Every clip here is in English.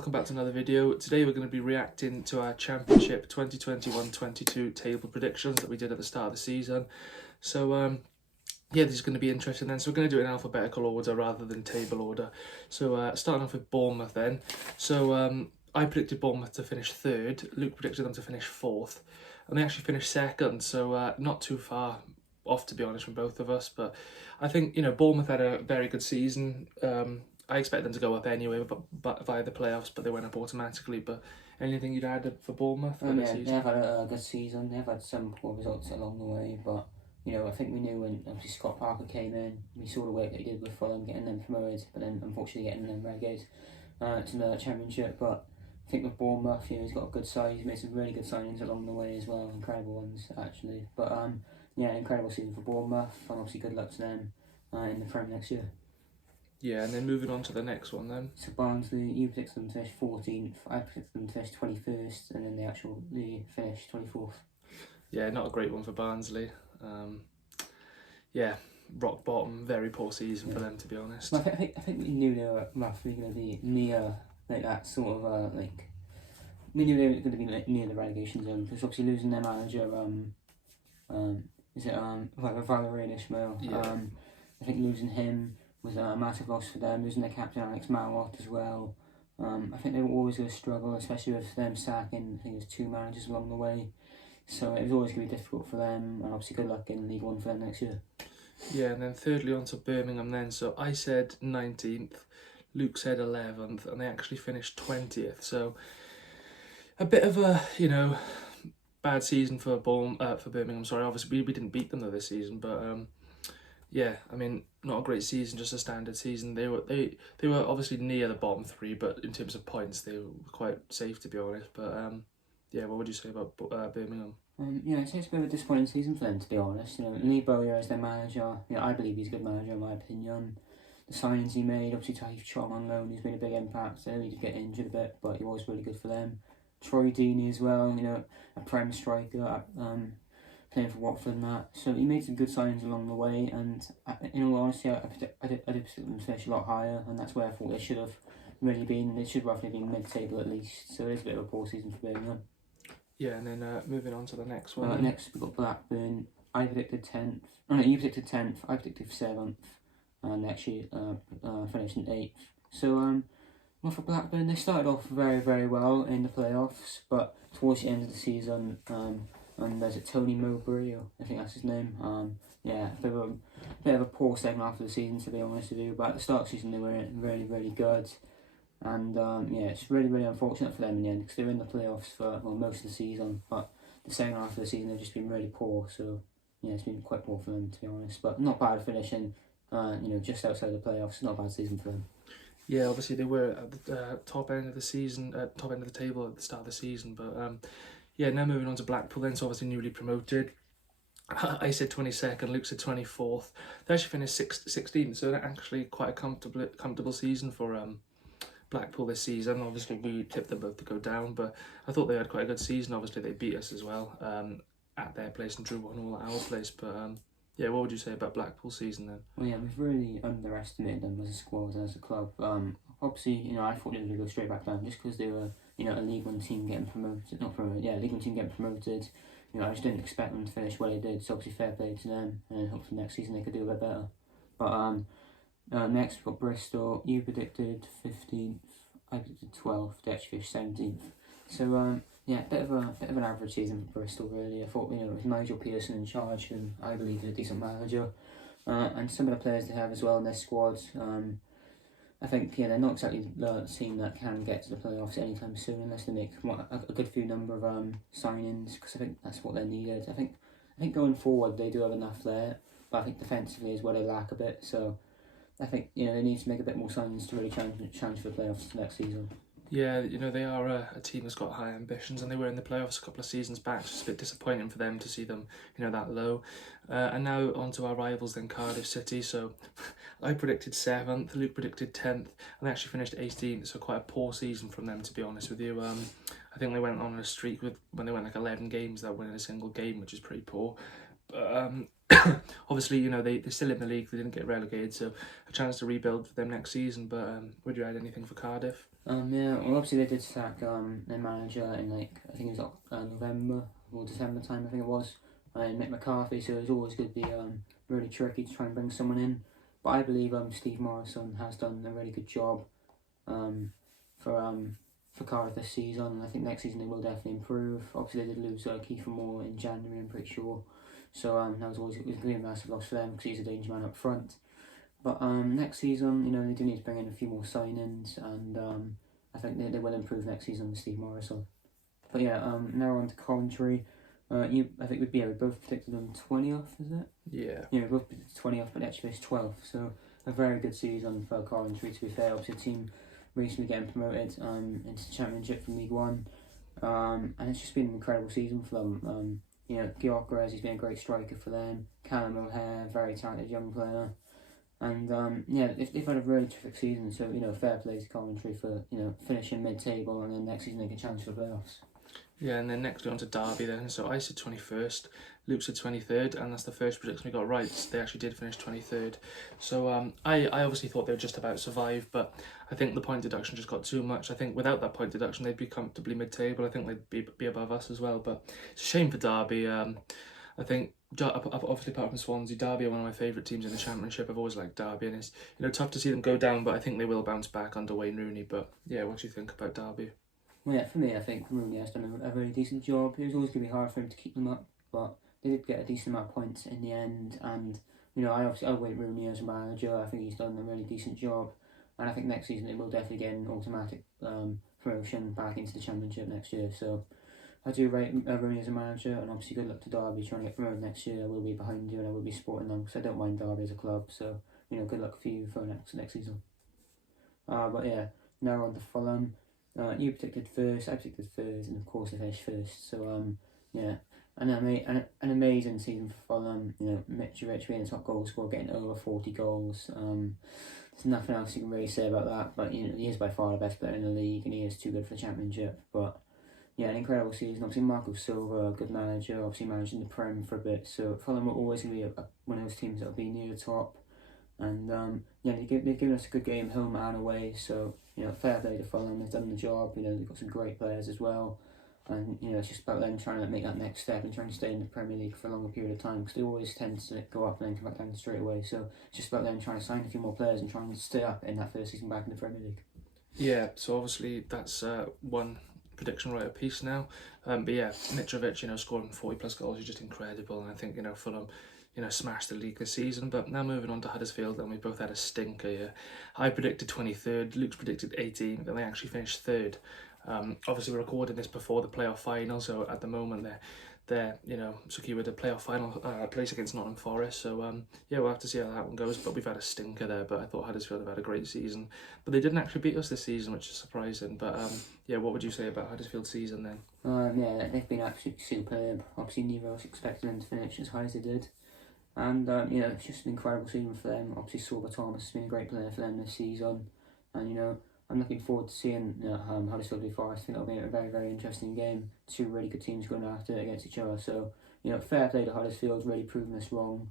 welcome back to another video. Today we're going to be reacting to our Championship 2021-22 table predictions that we did at the start of the season. So yeah, this is going to be interesting then. So we're going to do it in alphabetical order rather than table order. So starting off with Bournemouth then. So I predicted Bournemouth to finish third. Luke predicted them to finish fourth. And they actually finished second, so not too far off, to be honest, from both of us. But I think, you know, Bournemouth had a very good season. I expect them to go up anyway, but via the playoffs, but they went up automatically. But anything you'd add for Bournemouth? Yeah, they've had a good season. They've had some poor results along the way, but you know, I think we knew when obviously Scott Parker came in, we saw the work that he did with Fulham, getting them promoted, but then unfortunately getting them relegated to the Championship. But I think with Bournemouth, you know, he's got a good side. He's made some really good signings along the way as well, incredible ones actually. But yeah, incredible season for Bournemouth, and obviously good luck to them in the Prem next year. Yeah, and then moving on to the next one then. So Barnsley, you predicted them to finish 14th, I predicted them to finish 21st, and then they actually finished 24th. Yeah, not a great one for Barnsley. Yeah, rock bottom, very poor season for them, to be honest. Well, I think we knew they were roughly going to be near like that sort of we knew they were going to be like, near the relegation zone, because obviously losing their manager, Valerian Ismail. Yeah. I think losing him was a massive loss for them. Losing their captain Alex Marot as well. I think they were always going to struggle, especially with them sacking, I think it was 2 managers along the way. So it was always going to be difficult for them, and obviously good luck in League One for them next year. Yeah, and then thirdly on to Birmingham then. So I said 19th, Luke said 11th, and they actually finished 20th. So a bit of a, you know, bad season for Birmingham. Sorry, obviously we didn't beat them though this season, but yeah, I mean, not a great season, just a standard season. They were obviously near the bottom 3, but in terms of points, they were quite safe, to be honest. But yeah, what would you say about Birmingham? Yeah, it's a bit of a disappointing season for them, to be honest. You know, Lee Bowyer as their manager, you know, I believe he's a good manager in my opinion. The signings he made, obviously Taif Chong on loan, he's made a big impact. So he did get injured a bit, but he was really good for them. Troy Deeney as well, you know, a prem striker, playing for Watford and that. So he made some good signings along the way, and in all honesty, I did predict them to finish a lot higher, and that's where I thought they should have really been. They should roughly been mid-table at least. So it is a bit of a poor season for Birmingham. Yeah, and then moving on to the next one. Next we've got Blackburn. I predicted 10th. Oh no, you predicted 10th. I predicted 7th. And actually finished in 8th. So well, for Blackburn, they started off very, very well in the playoffs, but towards the end of the season, and there's a Tony Mowbray, or I think that's his name. Yeah, a bit of a poor second half of the season, to be honest with you. But at the start of the season, they were really, really good. And yeah, it's really, really unfortunate for them in the end, because they were in the playoffs for most of the season, but the second half of the season they've just been really poor. So yeah, it's been quite poor for them, to be honest. But not bad finishing, you know, just outside the playoffs. Not a bad season for them. Yeah, obviously they were at the top end of the season, top end of the table at the start of the season. But yeah, now moving on to Blackpool, then, so obviously newly promoted. I said 22nd, Luke said 24th. They actually finished 16th, so actually quite a comfortable season for Blackpool this season. Obviously we tipped them both to go down, but I thought they had quite a good season. Obviously they beat us as well at their place and drew 1-1 at our place. But yeah, what would you say about Blackpool's season then? Well, yeah, we've really underestimated them as a squad, as a club. Obviously, you know, I thought they were going to go straight back down just because they were, you know, a League One team getting promoted. Not promoted, yeah, League One team getting promoted. You know, I just didn't expect them to finish where they did. So obviously fair play to them, and hopefully next season they could do a bit better. But next we've got Bristol. You predicted 15th. I predicted 12th. They actually finished 17th. So yeah, bit of an average season for Bristol really. I thought, you know, with Nigel Pearson in charge, who I believe is a decent manager, and some of the players they have as well in their squad. I think, yeah, they're not exactly the team that can get to the playoffs anytime soon unless they make a good few number of signings, because I think that's what they needed. I think going forward they do have enough there, but I think defensively is where they lack a bit. So I think, you know, they need to make a bit more signings to really challenge for the playoffs next season. Yeah, you know, they are a team that's got high ambitions, and they were in the playoffs a couple of seasons back. It's just a bit disappointing for them to see them, you know, that low. And now on to our rivals then, Cardiff City. So I predicted 7th, Luke predicted 10th, and they actually finished 18th, so quite a poor season from them, to be honest with you. I think they went on a streak when they went like 11 games without winning a single game, which is pretty poor. But obviously, you know, they're still in the league, they didn't get relegated, so a chance to rebuild for them next season. But would you add anything for Cardiff? Yeah, well, obviously they did sack their manager in I think it was November or December time, I think it was, and Mick McCarthy. So it's always going to be really tricky to try and bring someone in. But I believe Steve Morrison has done a really good job for Cardiff this season, and I think next season they will definitely improve. Obviously they did lose Kiefer Moore in January, I'm pretty sure. So that was going to be a massive loss for them because he's a danger man up front. But next season, they do need to bring in a few more signings, and I think they will improve next season with Steve Morrison. But yeah, now on to Coventry. I think we both predicted them 20th, is it? Yeah. Yeah, we both predicted 20th, but they actually finished 12th. So a very good season for Coventry, to be fair. Obviously, the team recently getting promoted into the Championship from League One. And it's just been an incredible season for them. Gyökeres, he's been a great striker for them. Callum O'Hare, very talented young player. And they've had a really terrific season, so fair play to Coventry for finishing mid-table, and then next season they can challenge for the playoffs. Yeah, and then next we're on to Derby then. So I said 21st, Luke said 23rd, and that's the first prediction we got right. They actually did finish 23rd. So I obviously thought they would just about survive, but I think the point deduction just got too much. I think without that point deduction, they'd be comfortably mid-table. I think they'd be above us as well, but it's a shame for Derby. I think, obviously apart from Swansea, Derby are one of my favourite teams in the Championship. I've always liked Derby, and it's tough to see them go down, but I think they will bounce back under Wayne Rooney. But yeah, what do you think about Derby? Well, yeah, for me, I think Rooney has done a very decent job. It was always going to be hard for him to keep them up, but they did get a decent amount of points in the end. And I rate Rooney as a manager. I think he's done a really decent job, and I think next season they will definitely get an automatic promotion back into the Championship next year. So I do rate Rooney as a manager, and obviously good luck to Derby trying to get promoted next year. I will be behind you, and I will be supporting them because I don't mind Derby as a club. So good luck for you for next season. But yeah, now on to Fulham. You predicted first, I predicted third, and of course I finished first. So an amazing season for Fulham. Mitrovic being the top goal scorer, getting over 40 goals. There's nothing else you can really say about that. But he is by far the best player in the league, and he is too good for the Championship. But yeah, an incredible season. Obviously Marco Silva, good manager. Obviously managed in the Prem for a bit. So Fulham are always going to be one of those teams that will be near the top. And they've given us a good game home and away. So fair play to Fulham. They've done the job. They've got some great players as well. And it's just about them trying to make that next step and trying to stay in the Premier League for a longer period of time, because they always tend to go up and then come back down straight away. So it's just about them trying to sign a few more players and trying to stay up in that first season back in the Premier League. Yeah, so obviously that's one prediction right apiece now. But yeah, Mitrovic, scoring 40 plus goals is just incredible. And I think Fulham smashed the league this season. But now moving on to Huddersfield, and we both had a stinker here. I predicted 23rd, Luke's predicted 18th, and they actually finished 3rd. Obviously we're recording this before the playoff final, so at the moment they're secured a playoff final place against Nottingham Forest. So we'll have to see how that one goes. But we've had a stinker there. But I thought Huddersfield have had a great season, but they didn't actually beat us this season, which is surprising. But what would you say about Huddersfield's season then? They've been absolutely superb. Obviously neither of us expected them to finish as high as they did. And it's just an incredible season for them. Obviously Sorba Thomas has been a great player for them this season, and I'm looking forward to seeing Huddersfield v Forest. I think that'll be a very, very interesting game. Two really good teams going after it against each other. So fair play to Huddersfield, really proving us wrong,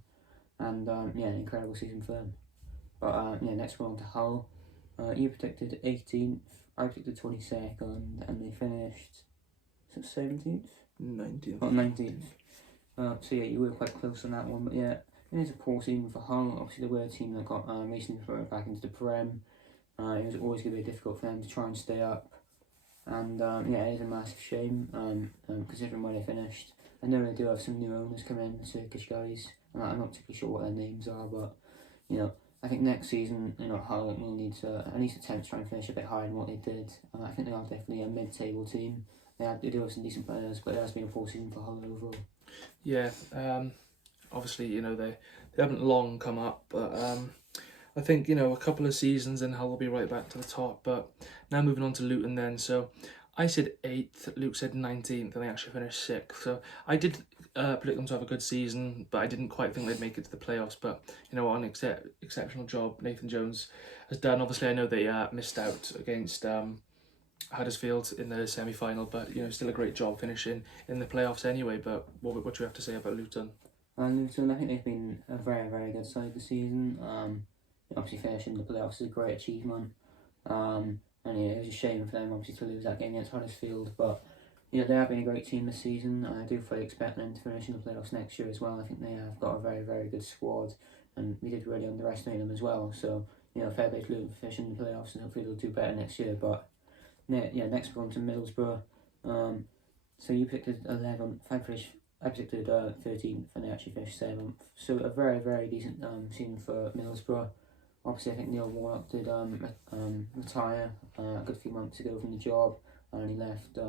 and an incredible season for them. But next we're on to Hull. You predicted 18th, I predicted 22nd, and they finished 17th, 19th. 19th. So you were quite close on that one, but it is a poor season for Hull. Obviously they were a team that got recently promoted back into the Prem. It was always going to be difficult for them to try and stay up, and it is a massive shame considering where they finished. I know they do have some new owners coming in, the Turkish guys, and I'm not particularly sure what their names are, but I think next season Hull will need to at least attempt to try and finish a bit higher than what they did. I think they are definitely a mid-table team. They do have some decent players, but it has been a poor season for Hull overall. Yeah, obviously they haven't long come up, but I think a couple of seasons and Hull will be right back to the top. But now moving on to Luton then. So I said 8th, Luke said 19th, and they actually finished 6th. So I did predict them to have a good season, but I didn't quite think they'd make it to the playoffs. But what an exceptional job Nathan Jones has done. Obviously I know they missed out against Huddersfield in the semi-final, but still a great job finishing in the playoffs anyway. But what do you have to say about Luton? Luton, I think they've been a very, very good side this season. Obviously finishing the playoffs is a great achievement. And yeah, it was a shame for them obviously to lose that game against Huddersfield, but you know, they have been a great team this season, and I do fully expect them to finish in the playoffs next year as well. I think they have got a very, very good squad, and we did really underestimate them as well. So, you know, fair play to them for finishing in the playoffs, and hopefully they'll do better next year. But, yeah, next we're on to Middlesbrough. So you predicted 11th, I predicted 13th, and they actually finished 7th. So a very, very decent season for Middlesbrough. Obviously, I think Neil Warnock did retire a good few months ago from the job, and he left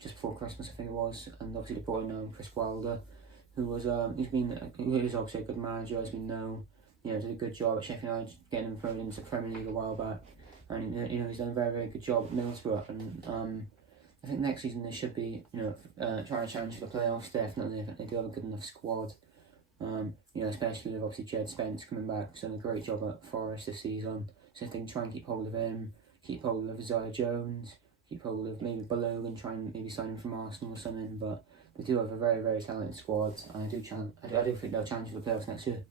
just before Christmas, I think it was. And obviously they brought in Chris Wilder, who is obviously a good manager, as we know. You know, did a good job at Sheffield United, getting him promoted into the Premier League a while back, and you know he's done a very, very good job at Middlesbrough. And I think next season they should be, you know, trying to challenge for the playoffs. Definitely, I think they do have a good enough squad. You know, especially with obviously Jed Spence coming back, he's done a great job at Forest this season. So if they can try and keep hold of him, keep hold of Isaiah Jones, keep hold of maybe Below and try and maybe sign him from Arsenal or something. But they do have a very, very talented squad, and I do think they'll challenge for the playoffs next year.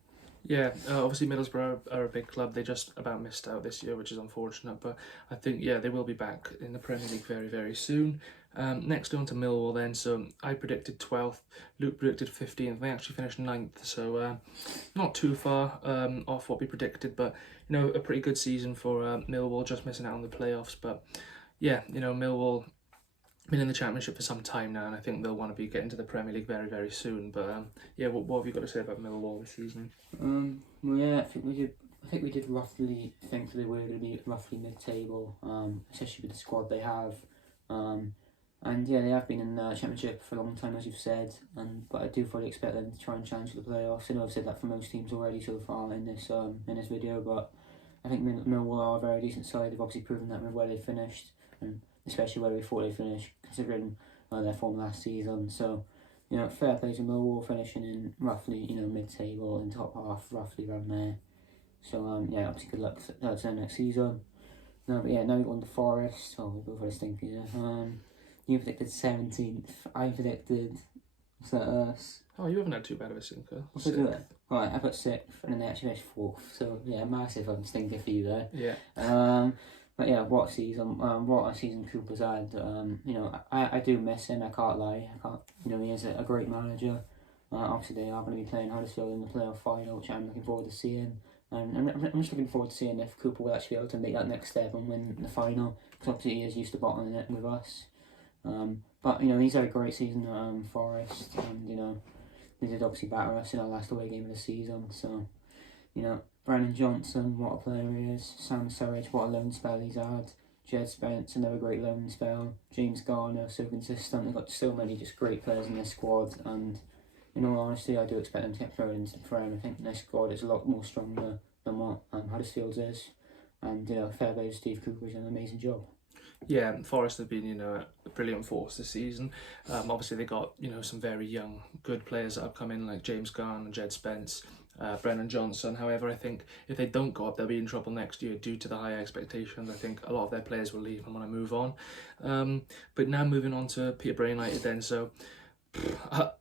Yeah, obviously Middlesbrough are a big club. They just about missed out this year, which is unfortunate. But I think, yeah, they will be back in the Premier League very, very soon. Next on to Millwall then. So I predicted 12th. Luke predicted 15th. They actually finished 9th. So not too far off what we predicted. But, you know, a pretty good season for Millwall, just missing out on the playoffs. But, yeah, you know, Millwall been in the Championship for some time now, and I think they'll want to be getting to the Premier League very, very soon. But yeah, what have you got to say about Millwall this season? Well, yeah, I think we did roughly think they were going to be roughly mid-table, especially with the squad they have. And yeah, they have been in the Championship for a long time, as you've said. But I do fully expect them to try and challenge for the playoffs. I know I've said that for most teams already so far in this video, but I think Millwall are a very decent side. They've obviously proven that with where they finished, and especially where we thought they finished, considering their form last season. So, you know, fair play to Millwall, finishing in roughly, you know, mid-table and top half, roughly around there. So, yeah, obviously good luck to them next season. But yeah, now we go on to Forest. Oh, we both had a stinker, yeah. You predicted 17th. I predicted, what's that, us? Oh, you haven't had too bad of a stinker. What's I do it? Right, I put 6th, and then they actually finished 4th. So, yeah, massive stinker for you there. Yeah. But yeah, what a season Cooper's had. You know, I do miss him. I can't lie. You know, he is a great manager. Obviously, they are going to be playing Huddersfield in the playoff final, which I'm looking forward to seeing. And I'm just looking forward to seeing if Cooper will actually be able to make that next step and win the final. Because obviously he is used to bottoming it with us. But you know, he's had a great season at Forest, and you know, they did obviously batter us in our last away game of the season. So, you know, Brennan Johnson, what a player he is. Sam Surridge, what a loan spell he's had. Jed Spence, another great loan spell. James Garner, so consistent. They've got so many just great players in their squad, and in all honesty, I do expect them to get promoted into the Prem. I think their squad is a lot more stronger than what Huddersfield's is. And, you know, fair play to Steve Cooper, he's done an amazing job. Yeah, Forest have been, you know, a brilliant force this season. Obviously, they got, you know, some very young, good players that have come in, like James Garner, Jed Spence, Brennan Johnson. However, I think if they don't go up, they'll be in trouble next year due to the high expectations. I think a lot of their players will leave and want to move on. But now moving on to Peterborough United then. So,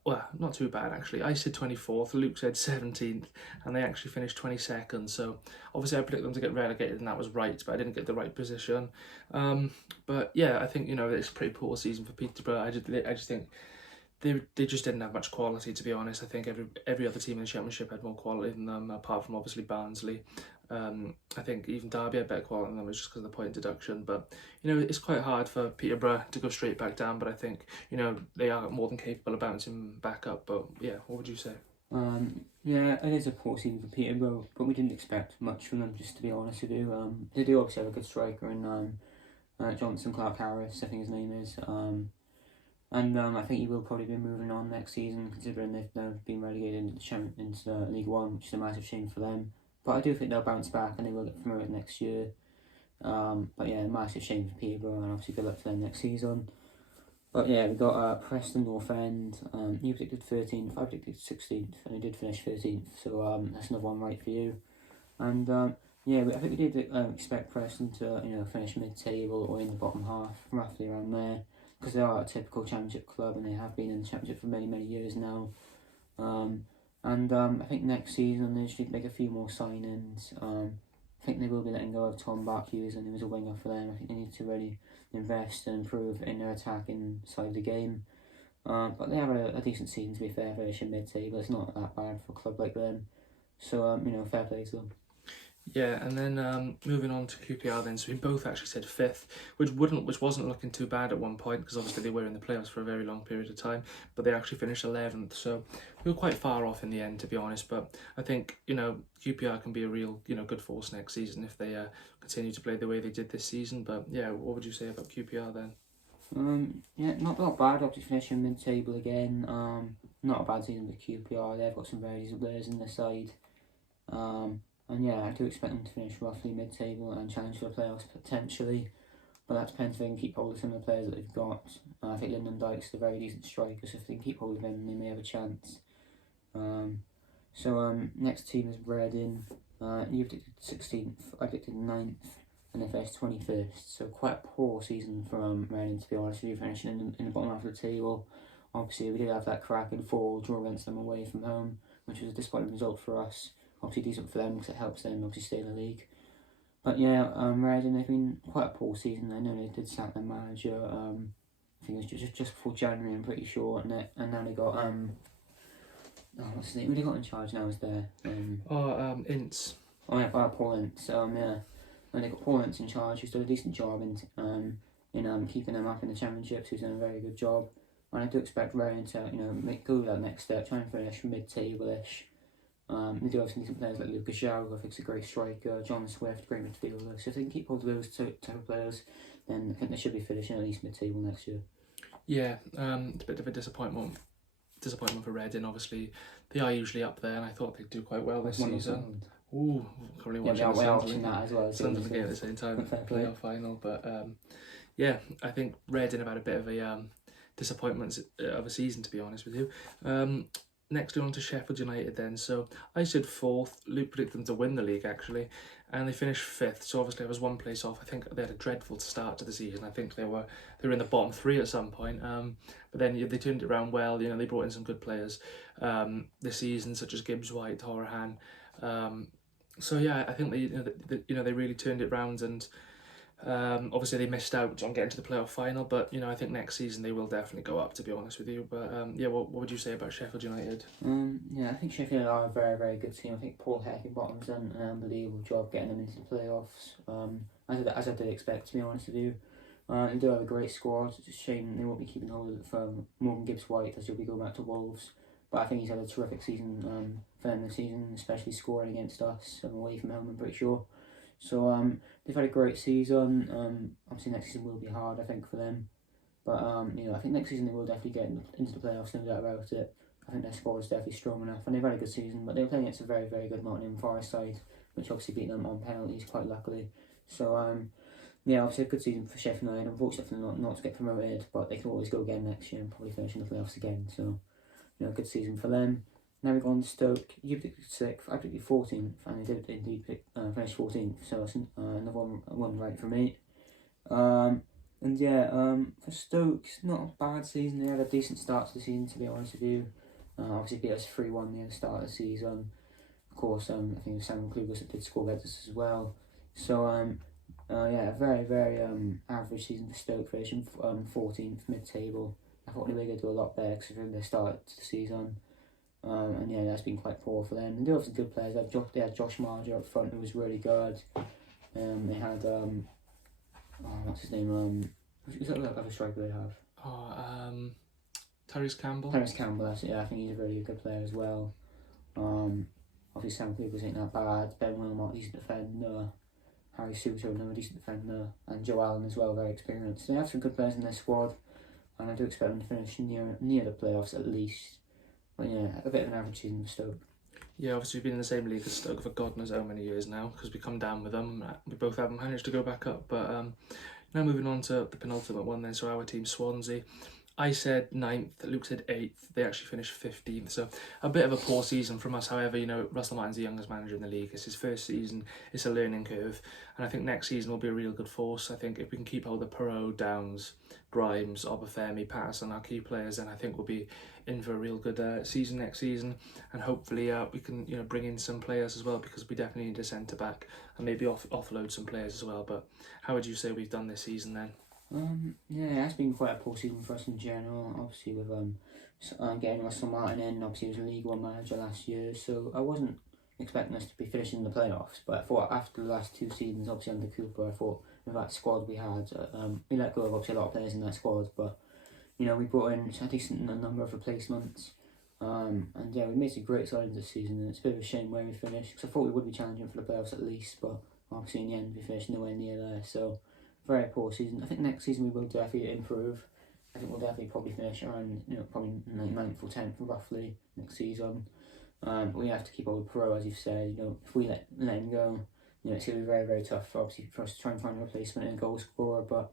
well, not too bad actually. I said 24th, Luke said 17th, and they actually finished 22nd. So obviously I predicted them to get relegated, and that was right, but I didn't get the right position. But yeah, I think, you know, it's a pretty poor season for Peterborough. I just think they just didn't have much quality, to be honest. I think every other team in the Championship had more quality than them, apart from obviously Barnsley. I think even Derby had better quality than them, just because of the point deduction. But, you know, it's quite hard for Peterborough to go straight back down, but I think, you know, they are more than capable of bouncing back up. But yeah, what would you say? Yeah, it is a poor season for Peterborough, but we didn't expect much from them, just to be honest with you. They do obviously have a good striker in Johnson Clark-Harris, I think his name is. And I think he will probably be moving on next season, considering they've now been relegated into League One, which is a massive shame for them. But I do think they'll bounce back and they will get promoted next year. But yeah, massive shame for Peterborough, and obviously good luck to them next season. But yeah, we got Preston North End. You predicted 13th, I predicted 16th, and they did finish 13th. So that's another one right for you. And yeah, I think we did expect Preston to, you know, finish mid-table or in the bottom half, roughly around there, because they are a typical Championship club and they have been in the Championship for many, many years now. And I think next season they should make a few more signings. I think they will be letting go of Tom Barhughes, and he was a winger for them. I think they need to really invest and improve in their attacking side of the game. But they have a decent season, to be fair, finishing mid-table. It's not that bad for a club like them. So, fair play to them. Yeah, and then moving on to QPR then, so we both actually said 5th, which wasn't looking too bad at one point, because obviously they were in the playoffs for a very long period of time, but they actually finished 11th, so we were quite far off in the end, to be honest. But I think, QPR can be a real, good force next season if they continue to play the way they did this season. But yeah, what would you say about QPR then? Not bad. Obviously finishing mid-table again. Not a bad season with QPR. They've got some very decent players in their side. And yeah, I do expect them to finish roughly mid-table and challenge for the playoffs potentially. But that depends if they can keep hold of some of the players that they've got. I think Lyndon Dykes is a very decent striker, so if they can keep hold of him, they may have a chance. Next team is Reading. You predicted 16th, I predicted 9th, and they finished 21st. So quite a poor season from Reading, to be honest with you, finishing in the bottom half of the table. Obviously, we did have that cracking 4 draw against them away from home, which was a disappointing result for us. Obviously decent for them because it helps them obviously stay in the league. But yeah, Reading, they've been quite a poor season. I know they did sack their manager. I think it was just before January, I'm pretty sure. And now they got what's his name? Who they got in charge now? Is there Ince. Oh yeah, Paul Ince. And they got Paul Ince in charge, who's done a decent job in keeping them up in the championships. Who's done a very good job. And I do expect Reading to go that next step, try and finish mid-table-ish. They do have some decent players like Lucas João, who I think is a great striker, John Swift, great midfielder. So if they can keep hold of those type of players, then I think they should be finishing at least mid-table next year. Yeah, it's a bit of a disappointment for Reading. Obviously, they are usually up there, and I thought they'd do quite well this season. Ooh, probably watching that as well. Sunderland game at the same time, playoff final. But I think Reading have had a bit of a disappointment of a season, to be honest with you. Next on to Sheffield United then. So I said 4th. Luke predicted them to win the league actually, and they finished 5th. So obviously I was one place off. I think they had a dreadful start to the season. I think they were in the bottom 3 at some point. But then they turned it around well. They brought in some good players this season, such as Gibbs White, Horahan. So yeah, I think they really turned it round, and obviously they missed out on getting to the playoff final, but I think next season they will definitely go up, to be honest with you. But what would you say about Sheffield United? I think Sheffield are a very, very good team. I think Paul Heckingbottom's done an unbelievable job getting them into the playoffs, as I did expect, to be honest with you. They do have a great squad. It's a shame they won't be keeping hold of it from Morgan Gibbs White, as he'll be going back to Wolves. But I think he's had a terrific season for them this season, especially scoring against us away from home, I'm pretty sure. So they've had a great season. Obviously next season will be hard, I think, for them. But I think next season they will definitely get into the playoffs, no doubt about it. I think their squad is definitely strong enough, and they've had a good season. But they were playing against a very, very good Nottingham Forest side, which obviously beat them on penalties quite luckily. So obviously a good season for Sheffield United. Unfortunately not to get promoted, but they can always go again next year and probably finish in the playoffs again. So good season for them. Now we go on to Stoke. You predicted 6th, I predicted 14th, and they did indeed finish 14th, so it's another one right for me. For Stoke, it's not a bad season. They had a decent start to the season, to be honest with you. Obviously beat us 3-1 near the start of the season. Of course, I think it was Sam Kluivert that did score against us as well. So, a very, very average season for Stoke, finishing 14th mid-table. I thought they were going to do a lot better because of their start to the season. That's been quite poor for them. They do have some good players. They had Josh Marger up front, who was really good. They had what's his name? Who's that other striker they have? Tyrese Campbell. Tyrese Campbell. That's it. Yeah, I think he's a really good player as well. Obviously Sam Kluivert ain't that bad. Ben Wilmot, decent defender. Harry Souto, another decent defender, and Joe Allen as well, very experienced. They have some good players in their squad, and I do expect them to finish near the playoffs at least. But a bit of an average season for Stoke. Yeah, obviously we've been in the same league as Stoke for God knows how many years now, because we come down with them. We both haven't managed to go back up. But now moving on to the penultimate one then, so our team Swansea. I said 9th, Luke said 8th, they actually finished 15th, so a bit of a poor season from us. However, you know, Russell Martin's the youngest manager in the league, it's his first season, it's a learning curve, and I think next season will be a real good force. I think if we can keep hold of Perot, Downs, Grimes, Obafemi, Patterson, our key players, then I think we'll be in for a real good season next season, and hopefully we can, you know, bring in some players as well, because we definitely need a centre-back, and maybe offload some players as well. But how would you say we've done this season then? Yeah, it has been quite a poor season for us in general. Obviously, with getting Russell Martin in, obviously he was a League One manager last year, so I wasn't expecting us to be finishing the playoffs. But I thought after the last 2 seasons, obviously under Cooper, I thought with that squad we had, we let go of obviously a lot of players in that squad, but you know, we brought in a decent number of replacements. And yeah, we made some great signings this season, and it's a bit of a shame where we finished, because I thought we would be challenging for the playoffs at least, but obviously in the end we finished nowhere near there. So very poor season. I think next season we will definitely improve. I think we'll definitely probably finish around, you know, probably 9th or 10th roughly next season. But we have to keep hold of Pro, as you've said. You know, if we let him go, you know, it's going to be very, very tough for us to try and find a replacement and a goal scorer. But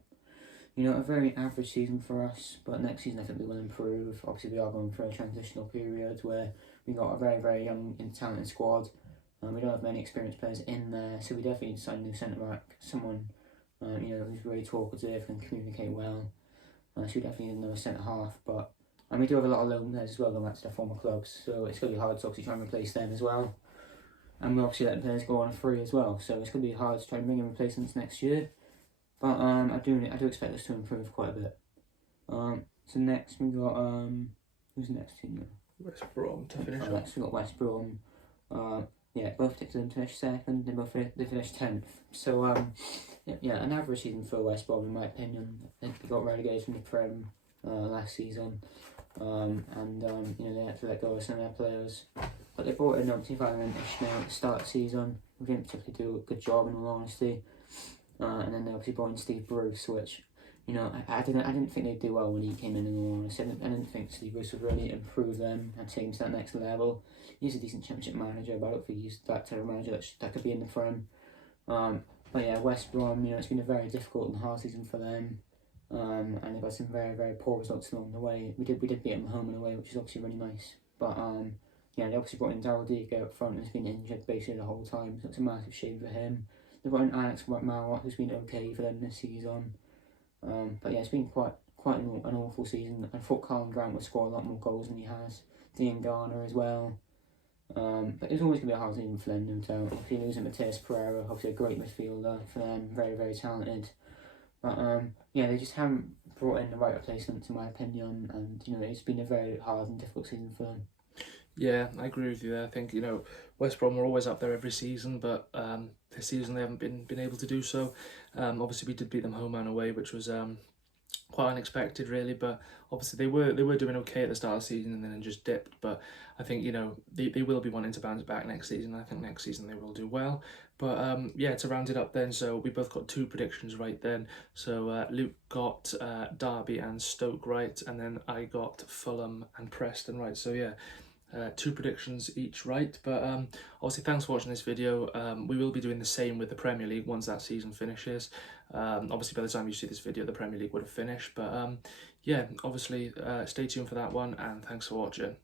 you know, a very average season for us. But next season I think we will improve. Obviously we are going through a transitional period where we got a very, very young and talented squad. We don't have many experienced players in there, so we definitely need to sign a new centre back, someone you know, who's really talkative and communicate well. So we definitely need another centre half, but and we do have a lot of loan players as well going back to their former clubs, so it's going to be hard to obviously try and replace them as well. And we're obviously letting players go on a free as well, so it's going to be hard to try and bring in replacements next year. But I do expect us to improve quite a bit. So next we got who's the next team? West Brom to finish off. Next we got West Brom. Yeah, both ticked them to finish 2nd. They finished 10th. So yeah, an average season for West Brom in my opinion. I think they got relegated from the Prem last season, and you know, they had to let go of some of their players. But they brought in obviously Valerian Ishmael at the start of the season. We didn't particularly do a good job in all honesty. And then they obviously brought in Steve Bruce, which, you know, I didn't think they'd do well when he came in all honesty. I didn't think Steve Bruce would really improve them and take them to that next level. He's a decent Championship manager, but I don't think he's that type of manager that could be in the Prem. But yeah, West Brom, you know, it's been a very difficult and hard season for them. And they've had some very, very poor results along the way. We did beat them home and away, which is obviously really nice. But yeah, they obviously brought in Daryl Dika up front, who's been injured basically the whole time, so it's a massive shame for him. They brought in Alex Mowat, who's been okay for them this season. But yeah, it's been quite an awful season. I thought Colin Grant would score a lot more goals than he has. Dean Garner as well. But it's always going to be a hard season for them, no doubt. If you lose Mateus Pereira, obviously a great midfielder for them, very, very talented. But yeah, they just haven't brought in the right replacements in my opinion, and you know, it's been a very hard and difficult season for them. Yeah, I agree with you there. I think, you know, West Brom were always up there every season, but this season they haven't been able to do so. Obviously we did beat them home and away, which was quite unexpected really, but obviously they were doing okay at the start of the season and then it just dipped. But I think, you know, they will be wanting to bounce back next season. I think next season they will do well. But yeah, to round it up then, so we both got 2 predictions right then. So Luke got Derby and Stoke right, and then I got Fulham and Preston right. So yeah, 2 predictions each right. But obviously thanks for watching this video. We will be doing the same with the Premier League once that season finishes. Obviously by the time you see this video the Premier League would have finished, but yeah, obviously stay tuned for that one, and thanks for watching.